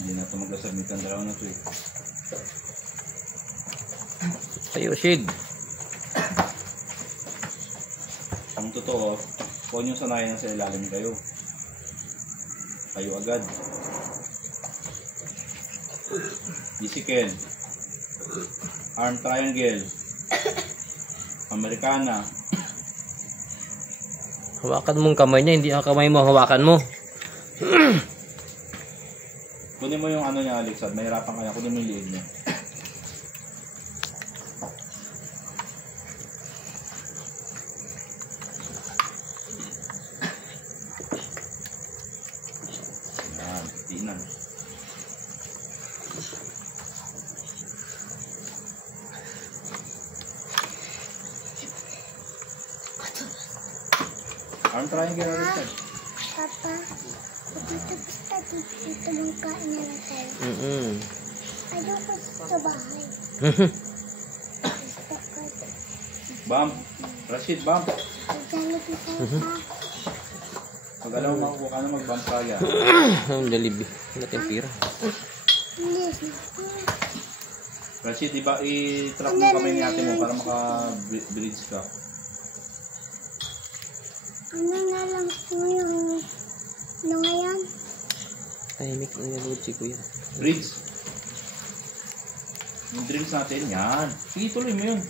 Hindi na ito magkasabit ang dalawa na ito eh. Tayo, Sid. Ang totoo, huwag nyo sanayan sa ilalim kayo. Kayo agad. Bisikel. Arm triangle. Americana. Hawakan mong kamay niya, hindi ang kamay mo hawakan mo. Kunin mo yung ano niya, Alex. Mahirapan ka na. Kunin mo yung liig niya. Yan. Tinan. Arm triangle, Alex. Papa, dito basta dito mong kain na lang tayo. Ayoko sa bahay. Gusto ko. Bam. Rashid, bam. Jollibee tayo ha. Pag alam mo makukuha ka na mag-bump kaya. Ang Jollibee. Natin pira. Please. Rashid, diba i-trap mo kamay ni ate mo para maka-bridge ka. Ano na lang mo yung ano ngayon? Tahimik na yung si Kuya. Bridge. Yung drinks natin, yan. Sige, tuloy mo yun.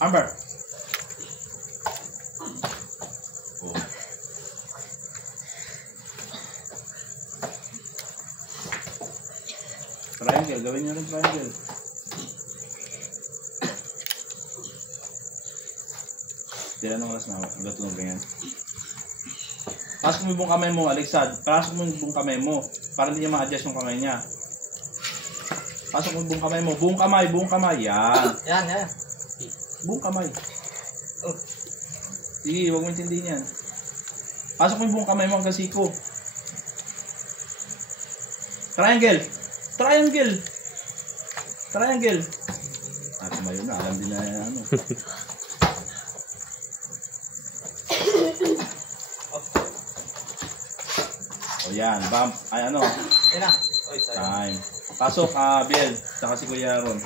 Amber. Oh. Triangle, gawin nyo rin triangle. Tira ng oras na, hanggang tunog na yan. Pasok mo yung buong kamay mo, Alexad. Pasok mo yung buong kamay mo. Para hindi niya ma-adjust yung kamay niya. Pasok mo yung buong kamay mo. Buong kamay, buong kamay. Yan. Yan, yan. Buong kamay. Oh. Sige, huwag mo intindihin yan. Pasok mo yung buong kamay mo hanggang siko. Triangle. Triangle. Triangle. Ah, tumayo na. Alam din na ano. O yan, bump. Ay ano. Yan na. Oy, sorry. Time. Pasok, Biel. Saka si Kuya Ron.